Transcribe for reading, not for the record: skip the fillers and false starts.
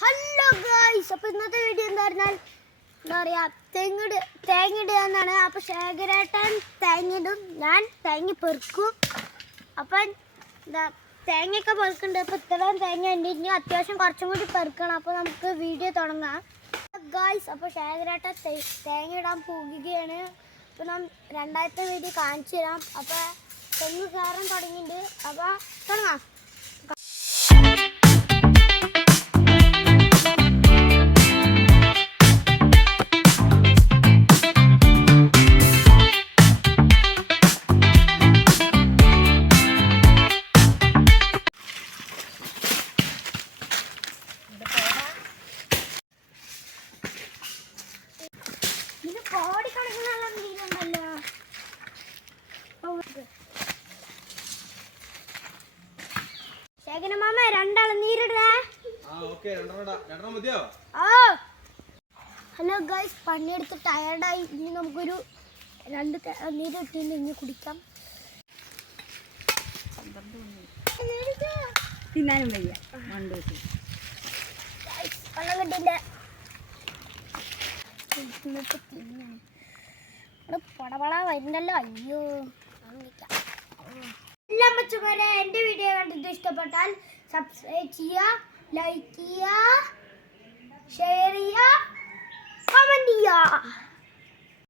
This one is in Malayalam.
ഹലോ ഗായ്സ്, അപ്പോൾ ഇന്നത്തെ വീഡിയോ എന്താ പറയുക, തേങ്ങിടുക എന്നാണ്. അപ്പോൾ ശേഖരേട്ടൻ തേങ്ങിടും, ഞാൻ തേങ്ങ പെറുക്കും. അപ്പം എന്താ തേങ്ങയൊക്കെ പെറുക്കുന്നുണ്ട്. അപ്പോൾ ഇത്രയും തേങ്ങ ഉണ്ട്, ഇനി അത്യാവശ്യം കുറച്ചും കൂടി പെറുക്കണം. അപ്പോൾ നമുക്ക് വീഡിയോ തുടങ്ങാം ഗായ്സ്. അപ്പോൾ ശേഖരേട്ടൻ തേങ്ങ ഇടാൻ പോകുകയാണ്. അപ്പോൾ നാം രണ്ടാമത്തെ വീഡിയോ കാണിച്ചു തരാം. അപ്പോൾ തെങ്ങ് കയറാൻ തുടങ്ങിയിട്ടുണ്ട്. അപ്പോൾ തുടങ്ങാം. മാമ രണ്ടാള് നീരിടേ. ഹലോ ഗൈസ്, പണിയെടുത്ത് ടയർഡായി. ഇനി നമുക്കൊരു രണ്ട് നീരിട്ടിട്ട് ഇനി കുടിക്കാം. തിന്നാനും വയ്യ, വെള്ളം കിട്ടില്ല. പടപട വരുന്നല്ലോ. അയ്യോ, എല്ലാ മച്ചമാരെ എൻ്റെ വീഡിയോ കണ്ടിട്ട് ഇഷ്ടപ്പെട്ടാൽ സബ്സ്ക്രൈബ് ചെയ്യുക, ലൈക്ക് ചെയ്യുക, ഷെയർ ചെയ്യുക, കമൻറ്റ് ചെയ്യുക.